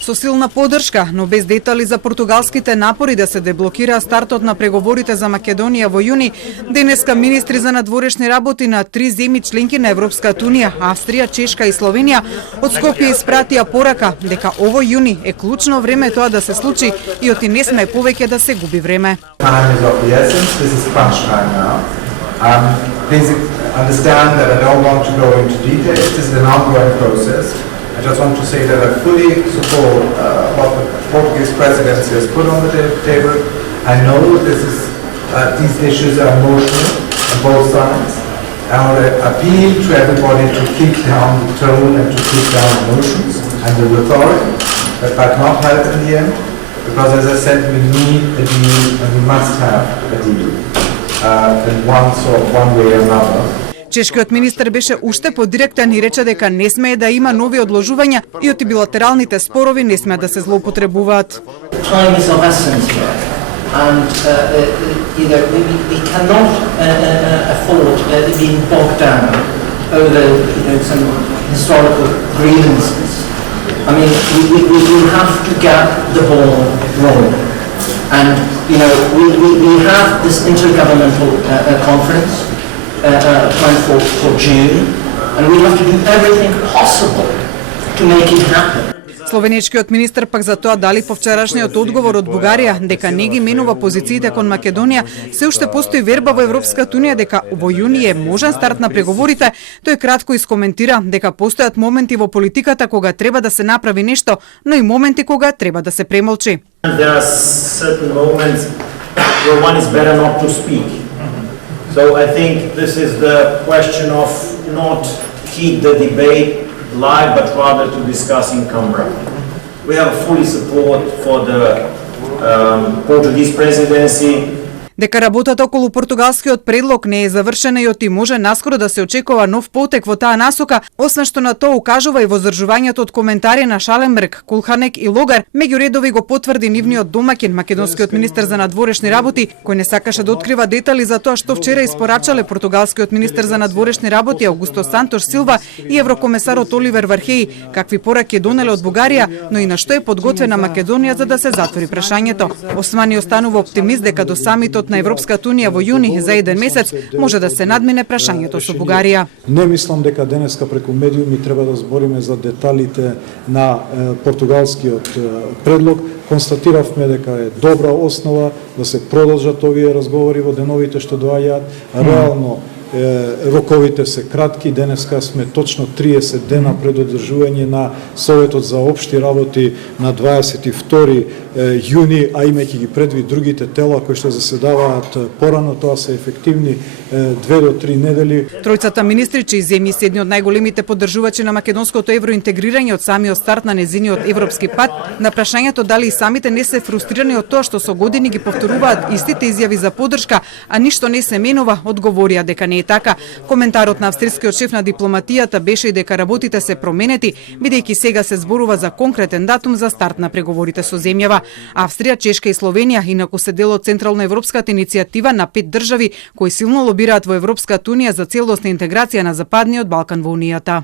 Со силна поддршка, но без детали за португалските напори да се деблокира стартот на преговорите за Македонија во јуни, денеска министри за надворешни работи на 3 земји членки на Европската унија, Австрија, Чешка и Словенија, од Скопје испратија порака дека овој јуни е клучно време тоа да се случи и оти не сме повеќе да се губи време. Please understand that I don't want to go into details. This is an ongoing process. I just want to say that I fully support what the Portuguese presidency has put on the table. I know these issues are emotional on both sides. I want to appeal to everybody to keep down the tone and to keep down emotions and the rhetoric. That might not help in the end, because as I said, we need a deal and we must have a deal. In one way or another. Чешкиот министер беше уште подиректен и рече дека не смее да има нови одложувања и оти билатералните спорови не смеат да се злоупотребуваат. And we have this intergovernmental conference planned for June, and we have to do everything possible to make it happen. Словенечкиот министер пак за тоа дали по вчерашниот одговор од Бугарија дека не ги менува позициите кон Македонија, се уште постои верба во Европската унија дека во јуни е можен старт на преговорите. Тој кратко искоментира дека постојат моменти во политиката кога треба да се направи нешто, но и моменти кога треба да се премолчи. There are certain moments where one is better not to speak. So I think this is the question of not keep the debate live, but rather to discuss in camera. We have fully support for the Portuguese presidency. Дека работата околу португалскиот предлог не е завршена и оти може наскоро да се очекува нов потек во таа насока, освен што на тоа укажува и воздржувањето од коментари на Шаленберг, Кулханек и Логар, меѓу редови го потврди нивниот домаќин, македонскиот министер за надворешни работи, кој не сакаше да открива детали за тоа што вчера испорачале португалскиот министер за надворешни работи Аугусто Сантош Силва и еврокомесарот Оливер Вархеи, какви пораки донеле од Бугарија, но и на што е подготвена Македонија за да се затвори прашањето. Османи останува оптимист дека до самитот на Европската унија во јуни за еден месец може да се надмине прашањето со Бугарија. Не мислам дека денеска преку медиуми треба да збориме за деталите на португалскиот предлог. Констатиравме дека е добра основа да се продолжат овие разговори во деновите што доаѓаат. Реално роковите се кратки, денеска сме точно 30 дена пред одржување на Советот за општи работи на 22 јуни, а имајќи ги предвид другите тела кои што заседаваат порано, тоа се ефективни 2 до 3 недели. Тројцата министри, чии земји се едни од најголемите поддржувачи на македонското евроинтегрирање од самиот старт на незиниот европски пат, на прашањето дали и самите не се фрустрирани од тоа што со години ги повторуваат истите изјави за поддршка, а ништо не се менува, одговорија дека не е така. Коментарот на австрискиот шеф на дипломатијата беше и дека работите се променети, бидејќи сега се зборува за конкретен датум за старт на преговорите со земјава. Австрија, Чешка и Словенија инаку се дел од Централна европската иницијатива на 5 држави кои силно лобираат во Европската унија за целосна интеграција на Западниот Балкан во унијата.